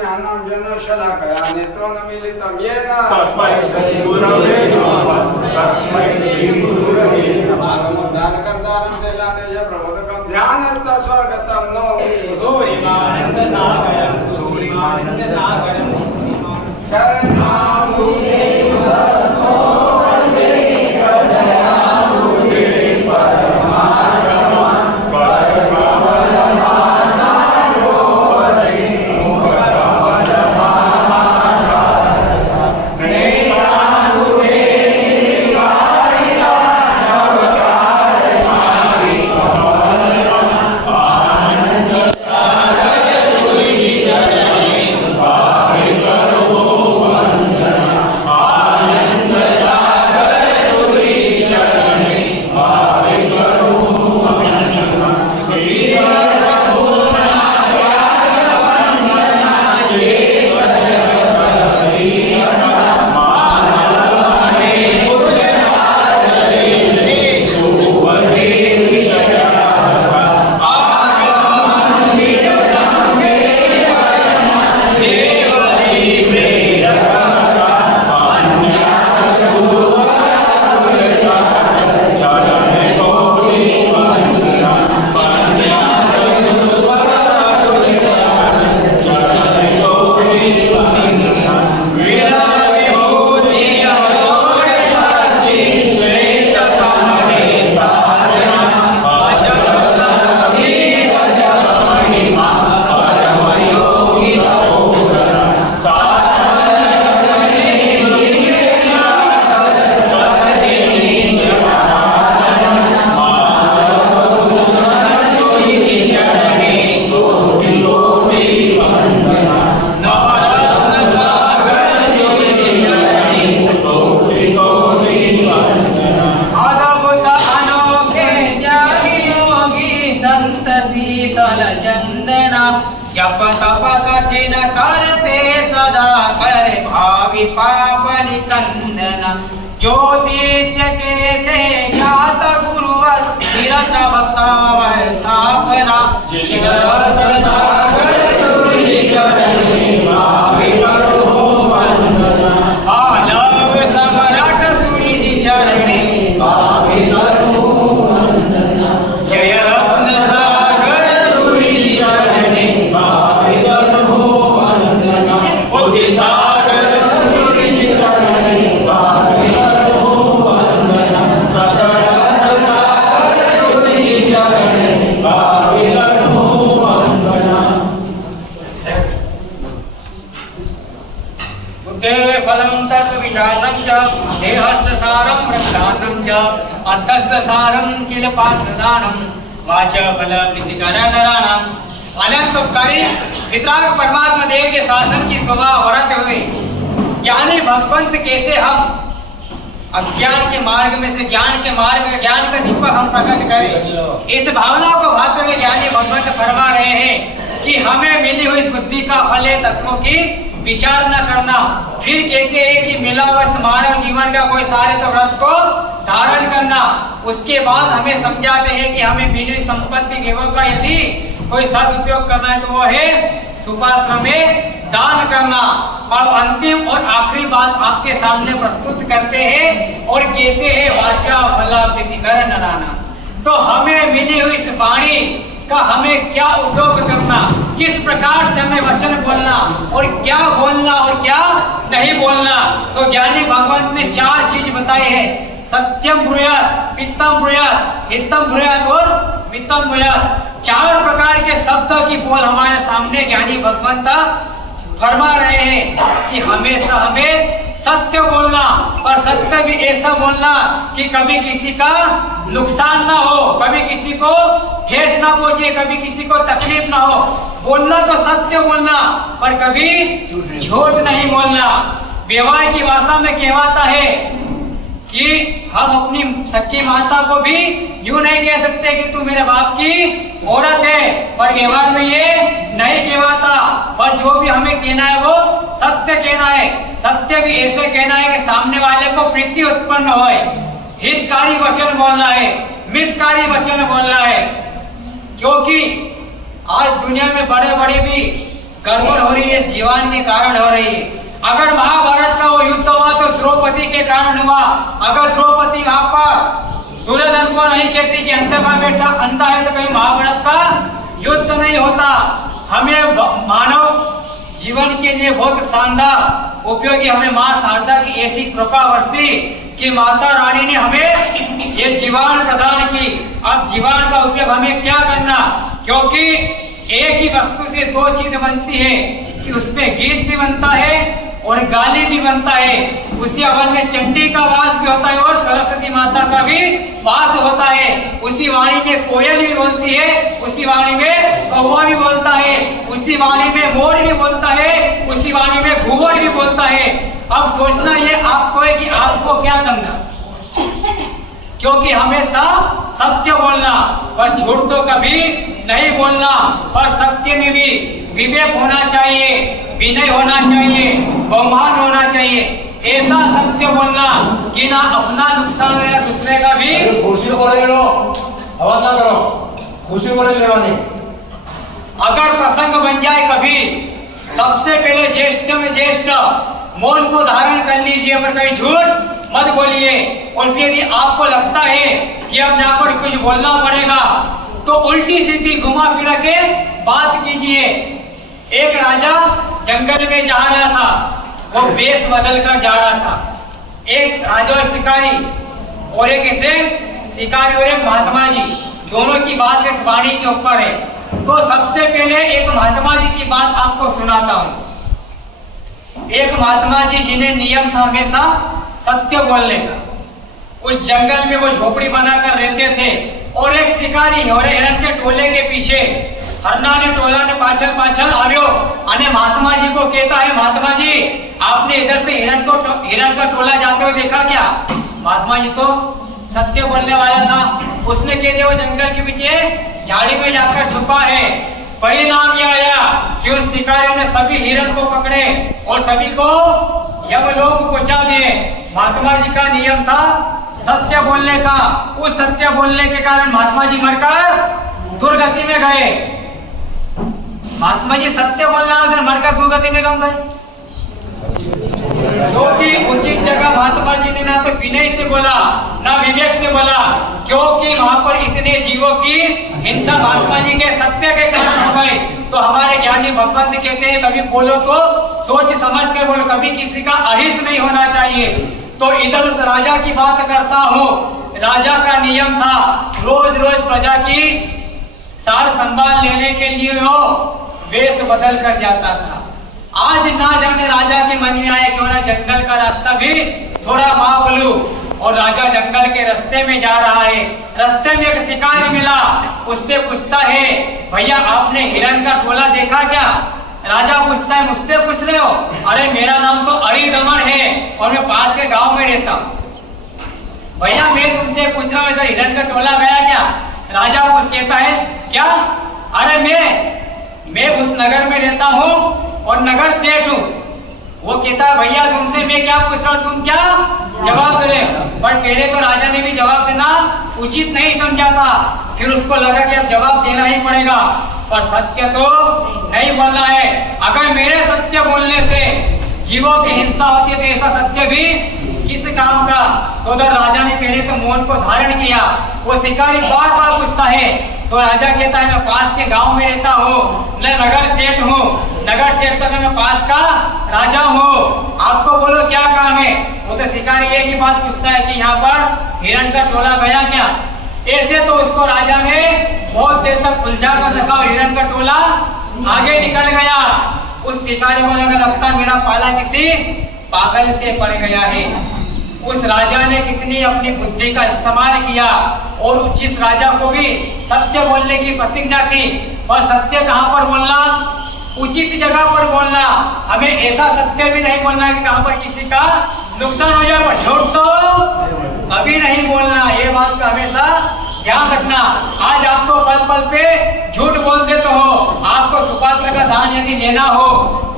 ज्ञानं जन शलाकया नेत्रों मिलितं येन तस्मै श्री गुरवे नमः। आगमोद्धारकर्तारं तेलातेज प्रबोधकं ध्यानस्थ स्वर्गतं नौमि सूर्यमानन्दसागरं सूर्यमानन्दसागरं जप तप कठिन करते सदा कर भावी पाप निकंदन ज्योतिष के ते ज्ञात गुरुवर निरत बताव स्थापना चिरत सागर सूर्य चरण भावी करो वंदना आलव सम्राट सूर्य चरण भावी करो वंदना जय रत्न सागर सूर्य चरण सारम किल पासदानम वाच फल विधिकरणराणम अनंत उपकारी वितराग परमात्मा देव के शासन की शोभा बढ़ाते हुए ज्ञानी भगवंत कैसे हम अज्ञान के मार्ग में से ज्ञान का दीपक हम प्रकट करें, इस भावना को भाते हुए ज्ञानी भगवंत फरमा रहे हैं कि हमें मिली हुई इस बुद्धि का फल है तत्वों की विचार न करना। फिर कहते हैं कि मिला हुआ मानव जीवन का कोई सारे तो व्रत को धारण करना। उसके बाद हमें समझाते हैं कि हमें मिली हुई संपत्ति केवल का यदि कोई सदुपयोग करना है तो वो है सुपात्र में दान करना। अब अंतिम और आखिरी बात आपके सामने प्रस्तुत करते हैं और कहते हैं वाचा फला प्रतिकर नराना। तो हमें मिली हुई इस वाणी का हमें क्या उपयोग करना, किस प्रकार से हमें वचन बोलना और क्या बोलना और क्या नहीं बोलना। तो ज्ञानी भगवंत ने 4 चीज बताई है, सत्यम ब्रूयात, पित्तम ब्रूयात, हितम ब्रूयात और मितम ब्रूयात। 4 प्रकार के शब्दों की बोल हमारे सामने ज्ञानी भगवंत फरमा रहे हैं कि हमेशा हमें सत्य बोलना, और सत्य भी ऐसा बोलना कि कभी किसी का नुकसान ना हो, कभी किसी को ठेस ना पहुंचे, कभी किसी को तकलीफ ना हो। बोलना तो सत्य बोलना, पर कभी झूठ नहीं बोलना। व्यवहार की भाषा में कहवाता है कि हम अपनी सच्ची माता को भी यूं नहीं कह सकते कि तू मेरे बाप की औरत है, पर व्यवहार में ये नहीं कहवाता। पर जो भी हमें कहना है वो सत्य कहना है। सत्य भी ऐसे कहना है कि सामने वाले को प्रीति उत्पन्न होए। हितकारी वचन बोलना है, मितकारी वचन बोलना है। क्योंकि आज दुनिया में बड़े बड़े भी गड़बड़ हो रही है, जीवन के कारण हो रही है। अगर महाभारत का वो युद्ध हुआ तो द्रौपदी के कारण हुआ। अगर द्रौपदी वहां पर दुर्योधन को नहीं कहती कि अंधा का बेटा अंधा है, तो कहीं महाभारत का युद्ध नहीं होता। हमें मानव जीवन के लिए बहुत शानदार उपयोगी हमें माँ शारदा की ऐसी कृपा वर्षी कि माता रानी ने हमें ये जीवन प्रदान की। अब जीवन का उपयोग हमें क्या करना, क्योंकि एक ही वस्तु से दो चीज बनती है कि उसमें गीत भी बनता है और गाली भी बनता है। उसी अवध में चंडी का वास भी होता है और सरस्वती माता का भी वास होता है। उसी वाणी में कोयल भी बोलती है, उसी वाणी में कौवा भी बोलता है, उसी वाणी में मोर भी बोलता है, उसी वाणी में घुघुर भी बोलता है। अब सोचना ये आपको है कि आपको क्या करना, क्योंकि हमेशा सत्य बोलना और झूठ तो कभी नहीं बोलना। और सत्य में भी विवेक होना चाहिए, विनय होना चाहिए, बहुमान होना चाहिए। ऐसा सत्य बोलना कि ना अपना नुकसान हो या दूसरे का भी। खुशी बोले लो, हवा ना करो, खुशी बोले लेवानी। अगर प्रसंग बन जाए कभी, सबसे पहले ज्येष्ठ में ज्येष्ठ मौन को धारण कर लीजिए, पर कहीं झूठ मत बोलिए। और फिर यदि आपको लगता है कि अब यहाँ पर कुछ बोलना पड़ेगा तो उल्टी सीधी घुमा फिरा के बात कीजिए। एक राजा जंगल में जा रहा था, वो वेश बदल कर जा रहा था। एक राजा और शिकारी और एक ऐसे शिकारी और एक महात्मा जी, दोनों की बात इस वाणी के ऊपर है। तो सबसे पहले एक महात्मा जी की बात आपको सुनाता हूँ। एक महात्मा जी जिन्हें नियम था हमेशा सत्य बोलने का। उस जंगल में वो झोपड़ी बनाकर रहते थे और एक शिकारी और हिरण के टोले के पीछे हरना ने टोला ने पाछल पाछल आयो अने महात्मा जी को कहता है, महात्मा जी आपने इधर से हिरण का टोला जाते हुए देखा क्या? महात्मा जी तो सत्य बोलने वाला था, उसने कह दिया वो जंगल के पीछे झाड़ी में जाकर छुपा है। परिणाम यह आया कि उस शिकारी ने सभी हिरण को पकड़े और सभी को यमलोक पहुंचा दिए। महात्मा जी का नियम था सत्य बोलने का। उस सत्य बोलने के कारण महात्मा जी मरकर दुर्गति में गए। महात्मा जी सत्य बोलना उधर मरकर दुर्गति में कम गए, क्योंकि उचित जगह महात्मा जी ने ना तो विनय से बोला ना विवेक से बोला, क्योंकि वहां पर इतने जीवों की हिंसा महात्मा जी के सत्य के कारण हो गई। तो हमारे ज्ञानी भगवंत कहते हैं कभी बोलो तो सोच समझ कर बोलो, कभी किसी का अहित नहीं होना चाहिए। तो इधर उस राजा की बात करता हूँ। राजा का नियम था रोज रोज प्रजा की सार संभाल लेने के लिए वो वेश बदल कर जाता था। आज ना जाने राजा के मन में आया क्यों ना जंगल का रास्ता भी थोड़ा माप लूं। और राजा जंगल के रास्ते में जा रहा है। रास्ते में एक शिकारी मिला, उससे पूछता है भैया आपने हिरण का टोला देखा क्या? राजा पूछता है मुझसे पूछ रहे हो? अरे मेरा नाम तो अरिदमन है और मैं पास के गांव में रहता हूँ। भैया मैं तुमसे पूछ रहा हूँ इधर हिरण का टोला गया क्या? राजा को कहता है क्या? अरे मैं उस नगर में रहता हूँ और नगर सेठ हूँ। वो कहता है भैया तुमसे मैं क्या पूछ रहा हूँ, तुम क्या जवाब दे रहे हो? पर पहले तो राजा ने भी जवाब देना उचित नहीं समझा था, फिर उसको लगा कि अब जवाब देना ही पड़ेगा, पर सत्य तो नहीं बोलना है। अगर मेरे सत्य बोलने से जीवों की हिंसा होती है तो ऐसा सत्य भी किस काम का? तो उधर राजा ने पहले तो मौन को धारण किया। वो शिकारी बार बार पूछता है तो राजा कहता है मैं पास के गांव में रहता हूँ, मैं नगर सेठ हूँ। नगर सेठ तो मैं पास का राजा हूँ, आपको बोलो क्या काम है? वो तो शिकारी एक ही बात पूछता है कि यहाँ पर हिरण का टोला गया क्या? ऐसे तो उसको राजा ने बहुत देर तक उलझा कर रखा और हिरण का टोला आगे निकल गया। उस शिकारी को लगता मेरा पाला किसी पागल से पड़ गया है। उस राजा ने कितनी अपनी बुद्धि का इस्तेमाल किया और जिस राजा को भी सत्य बोलने की प्रतिज्ञा थी, और सत्य कहाँ पर बोलना? उचित जगह पर बोलना। हमें ऐसा सत्य भी नहीं बोलना कि कहाँ पर किसी का नुकसान हो जाए, पर झूठ तो कभी नहीं बोलना। ये बात का हमेशा ध्यान रखना। आज आपको पल पल पे झूठ बोलते तो हो, आपको सुपात्र का दान यदि लेना हो,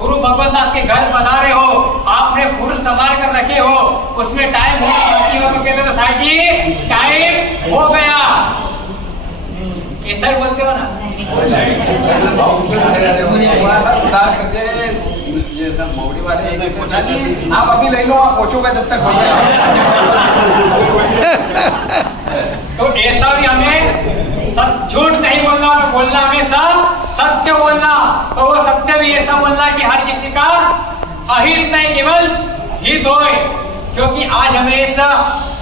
गुरु भगवत आपके घर पधारे हो, आपने फूल संभाल कर रखे हो, उसमें टाइम होना बाकी हो तो कहते तो साहब जी टाइम हो गया। ऐसा ही बोलते हो ना? सुधार करते ये सब मौड़ी वाले आप अभी ले लो, आप पहुंचोगा जब तक हो जाए। तो ऐसा भी हमें झूठ नहीं बोलना, बोलना हमेशा सत्य बोलना। तो वो सत्य भी ऐसा बोलना कि हर किसी का अहित नहीं केवल हित होए, क्योंकि आज हमेशा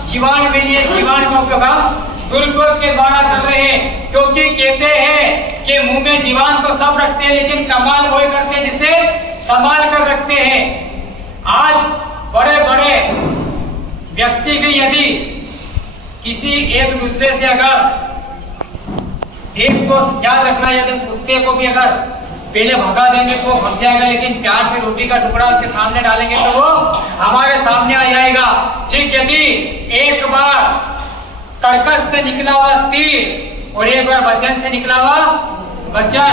जीवान में लिए जीवान का उपयोग हम दुरुपयोग के द्वारा कर रहे हैं। क्योंकि कहते हैं कि मुंह में जीवान तो सब रखते हैं, लेकिन कमाल वही करते हैं जिसे संभाल कर रखते हैं। आज बड़े बड़े व्यक्ति भी यदि किसी एक दूसरे से अगर एक तो याद रखना, यदि कुत्ते को भी अगर पहले भगा देंगे तो भग जाएगा, लेकिन प्यार से रोटी का टुकड़ा उसके सामने डालेंगे तो वो हमारे सामने आ जाएगा। ठीक, यदि एक बार कर्कश से निकला हुआ तीर और एक बार वचन से निकला हुआ वचन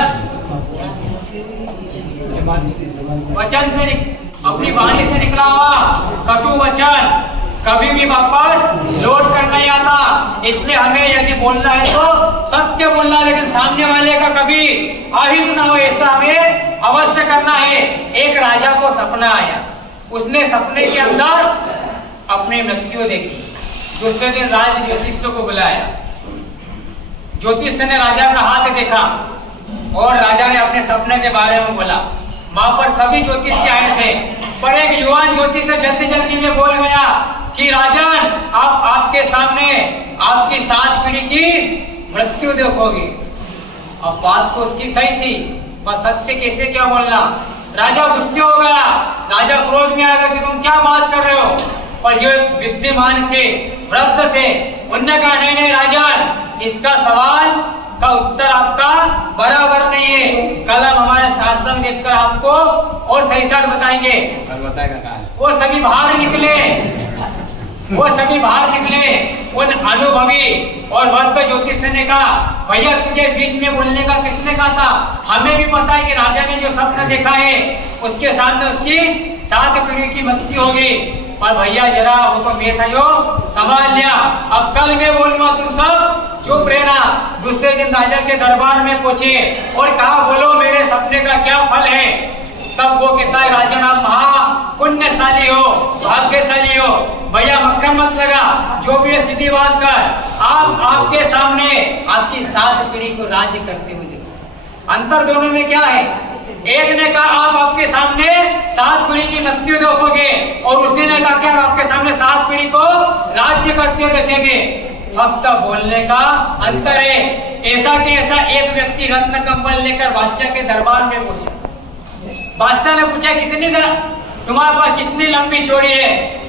से अपनी वाणी से निकला हुआ कटु वचन कभी भी वापस लौट कर नहीं आता। इसलिए हमें यदि बोलना है तो सत्य बोलना, लेकिन सामने वाले का कभी अहित न हो, ऐसा हमें अवश्य करना है। एक राजा को सपना आया, उसने सपने के अंदर अपनी मृत्यु देखी। दूसरे दिन राज ज्योतिषियों को बुलाया। ज्योतिष ने राजा का हाथ देखा और राजा ने अपने सपने के बारे में बोला। वहां पर सभी ज्योतिषी आए थे, पर एक युवान ज्योतिष जल्दी जल्दी में बोल गया कि राजन, आपके सामने आपकी 7 पीढ़ी की मृत्यु देखोगे। अब बात तो उसकी सही थी, पर सत्य कैसे क्या बोलना। राजा गुस्से हो गया, राजा क्रोध में आ गया कि तुम क्या बात कर रहे हो। और जो विद्यमान थे, वृद्ध थे, उनने कहा नहीं राजन, इसका सवाल का उत्तर आपका बराबर नहीं है। कल हम हमारे शास्त्र में देखकर आपको और सही साथ बताएंगे। वो सभी बाहर निकले। उन अनुभवी और वृद्ध ज्योतिष ने कहा, भैया तुझे बीच में बोलने का किसने कहा था? हमें भी पता है कि राजा ने जो सपना देखा है उसके सामने उसकी 7 पीढ़ी की मृत्यु होगी, पर भैया जरा वो तो मैं था जो संभाल लिया। अब कल मैं बोलूंगा, तुम सब चुप रहना। दूसरे दिन राजा के दरबार में पहुंचे और कहा, बोलो मेरे सपने का क्या फल है। तब वो कहता है, राजन आप महा पुण्यशाली हो, भाग्यशाली हो, भैया मक्खन मत लगा, जो भी है सीधी बात कर। आपके सामने आपकी 7 पीढ़ी को राज्य करते हुए देखो। अंतर दोनों में क्या है? एक ने कहा आप आपके सामने 7 पीढ़ी की मृत्यु देखोगे, और उसी ने कहा कि आपके सामने 7 पीढ़ी को राज्य करते देखेंगे। फक्त बोलने का अंतर है। ऐसा कि ऐसा एक व्यक्ति रत्न कंबल लेकर बादशाह के दरबार में पहुंचा। बादशाह ने पूछा, कितनी तुम्हारे पास कितनी लंबी चौड़ी है?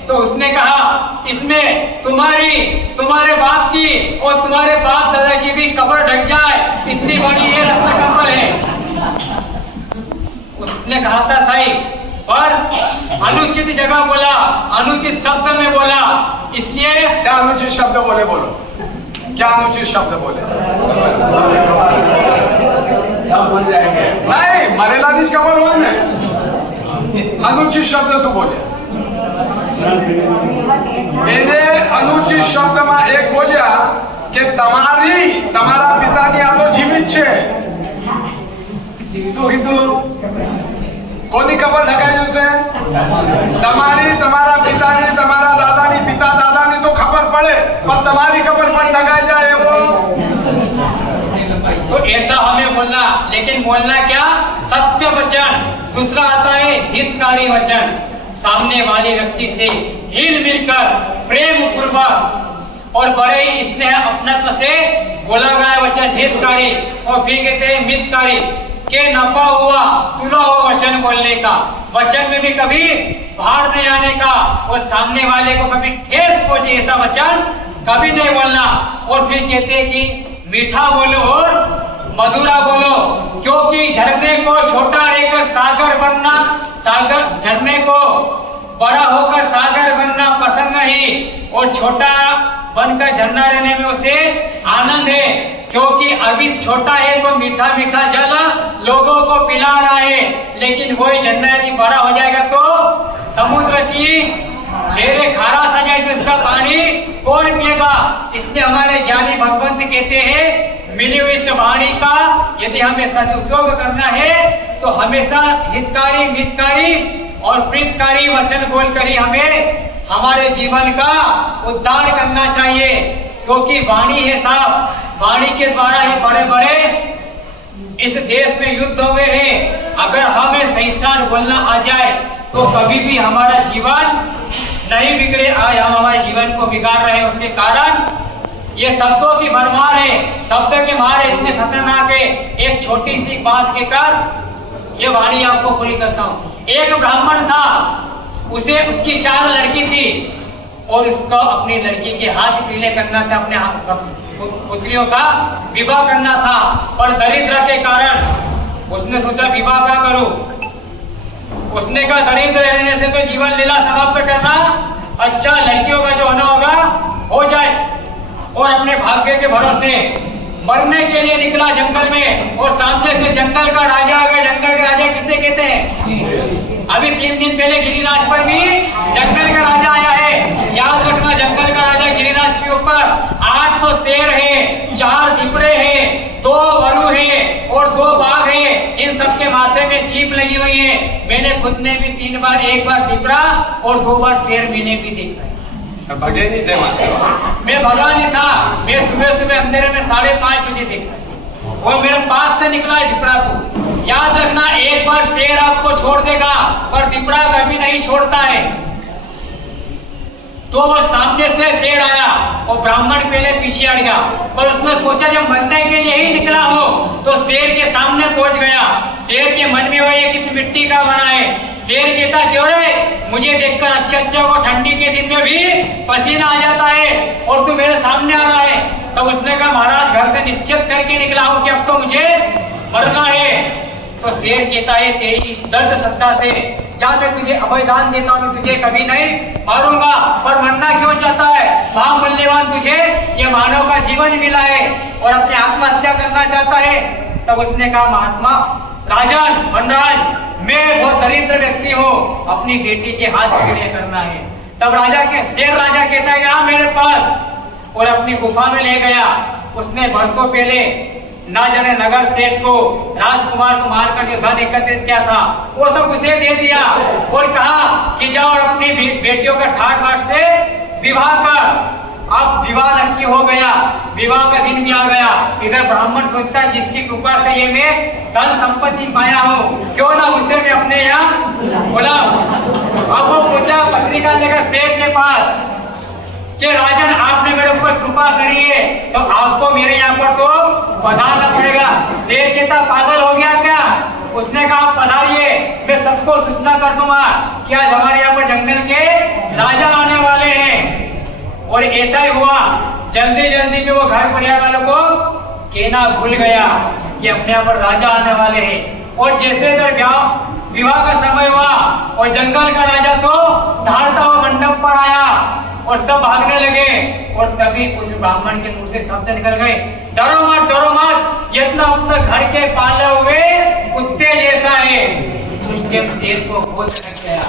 तो उसने कहा, इसमें तुम्हारे बाप की और तुम्हारे बाप दादा की भी कब्र ढक जाए, इतनी बड़ी ये रत्न कंबल है। उसने कहा था सही, पर अनुचित जगह बोला, अनुचित शब्द में बोला। इसलिए क्या अनुचित शब्द बोले? बोलो, क्या अनुचित शब्द बोले? सब बन जाएंगे। नहीं, मरेला निज कबर हो में अनुचित शब्द तो बोले। मैंने अनुचित शब्द में एक बोलिया कि તમારા પિતાની આ તો જીવિત છે, શું કીધું? કોની કબર ઢકાઈ જશે? તમારા પિતાની, તમારા દાદાની, પિતા દાદાની તો ખબર પડે, પણ તમારી ખબર પણ ઢકાઈ જાય એવો। तो ऐसा हमें बोलना, लेकिन बोलना क्या? सत्य वचन। दूसरा आता है हितकारी वचन। सामने वाले व्यक्ति से हिल मिलकर प्रेम पूर्वक और बड़े ही स्नेह अपनत्व से बोला गया वचन हितकारी। और फिर कहते हैं मितकारी के नफा हुआ तुला हो वचन बोलने का। वचन में भी कभी बाहर नहीं आने का, और सामने वाले को कभी ठेस पहुंचे ऐसा वचन कभी नहीं बोलना। और फिर कहते हैं कि मीठा बोलो और मधुरा बोलो, क्योंकि झरने को छोटा रहकर सागर बनना, झरने को बड़ा होकर सागर बनना पसंद नहीं, और छोटा बनकर झरना रहने में उसे आनंद है। क्योंकि अभी छोटा है तो मीठा मीठा जल लोगों को पिला रहा है, लेकिन वही झरना यदि बड़ा हो जाएगा तो समुद्र की लहरें खारा सजाएगी, इसका पानी कौन पिएगा? इसलिए हमारे ज्ञानी भगवंत कहते हैं मिली हुई इस वाणी का यदि हमें सदुपयोग करना है तो हमेशा हितकारी, मितकारी और प्रीतकारी वचन बोलकर ही हमें हमारे जीवन का उद्धार करना चाहिए, क्योंकि वाणी है साफ। वाणी के द्वारा ही बड़े बड़े इस देश में युद्ध हुए हैं। अगर हमें सही साथ बोलना आ जाए तो कभी भी हमारा जीवन नहीं बिगड़े। आज हम हमारे जीवन को बिगाड़ रहे हैं, उसके कारण ये शब्दों की भरमार है। शब्द के मारे इतने खतरनाक है। एक छोटी सी बात कहकर ये वाणी आपको पूरी करता हूँ। एक ब्राह्मण था, उसे उसकी 4 लड़की थी और उसको अपनी लड़की के हाथ पीले करना था, अपने पुत्रियों का विवाह करना था। पर दरिद्र के कारण उसने सोचा विवाह क्या करूं। उसने कहा दरिद्र रहने से तो जीवन लीला समाप्त करना अच्छा, लड़कियों का जो होना होगा हो जाए। और अपने भाग्य के भरोसे मरने के लिए निकला जंगल में, और सामने से जंगल का राजा आ गया। जंगल का राजा किसे कहते हैं? अभी 3 दिन पहले गिरिराज पर भी जंगल का राजा आया है। याद रखना, जंगल का राजा गिरिराज के ऊपर 8 तो शेर है, 4 दिपड़े हैं, 2 वरु है और 2 बाघ है। इन सबके माथे में चीप लगी हुई है। मैंने खुद ने भी 3 बार, 1 बार दिपड़ा और 2 बार शेर मैंने भी देखा है। भगे नहीं थे वहां, मैं भगा नहीं था। मैं सुबह अंधेरे में 5:30 बजे देखा, वो मेरे पास से निकला है दिपड़ा। तो याद रखना, 1 बार शेर आपको छोड़ देगा पर दिपड़ा कभी नहीं छोड़ता है। तो वो सामने से शेर आया और ब्राह्मण पहले पीछे हट गया, पर उसने सोचा जब मरने के लिए ही निकला हो तो शेर के सामने पहुंच गया। शेर के मन में वो ये किस मिट्टी का बना है। शेर कहता क्यों रे, मुझे देखकर अच्छा वो ठंडी के दिन में भी पसीना आ जाता है और तू मेरे सामने आ रहा है। तब उसने कहा महाराज घर से निश्चित करके निकला हूं कि अब तो मुझे मरना है। तो शेर कहता है तेरी इस दर्द सत्ता से जा, मैं तुझे अभयदान देता हूं, तुझे कभी नहीं मारूंगा। पर मरना क्यों चाहता है? महामूल्यवान तुझे ये मानव का जीवन मिला है और अपने आत्महत्या करना चाहता है। तब उसने कहा महात्मा राजन वनराज, मैं बहुत दरिद्र व्यक्ति हूँ, अपनी बेटी के हाथ पीले करना है। तब शेर राजा कहता है हाँ मेरे पास, और अपनी गुफा में ले गया। उसने बरसों पहले ना जाने नगर सेठ को, राजकुमार को मारकर जो धन एकत्रित किया था वो सब उसे दे दिया और कहा कि जाओ और अपनी बेटियों का ठाट बाट से विवाह कर। अब विवाह नक्की हो गया, विवाह का दिन भी आ गया। इधर ब्राह्मण सोचता है जिसकी कृपा से ये मैं धन संपत्ति पाया हूँ, क्यों ना उसे मैं अपने यहाँ बुलाऊं। अब वो पूछा पत्रिका लेकर शेर के पास कि राजन आपने मेरे ऊपर कृपा करी है तो आपको मेरे यहाँ पर तो पधारना पड़ेगा। शेर कहता पागल हो गया क्या? उसने कहा आप पधारिए, मैं सबको सूचना कर दूंगा कि आज हमारे यहाँ पर जंगल के राजा आने वाले हैं। और ऐसा ही हुआ, जल्दी जल्दी में वो घर परिवार वालों को कहना भूल गया कि अपने यहाँ पर राजा आने वाले हैं। और जैसे इधर विवाह का समय हुआ और जंगल का राजा तो धारता हुआ मंडप पर आया और सब भागने लगे। और तभी उस ब्राह्मण के मुंह से शब्द निकल गए, डरो मत, ये इतना अपना घर के पाले हुए कुत्ते जैसा है। उस टाइम शेर को बहुत लग गया।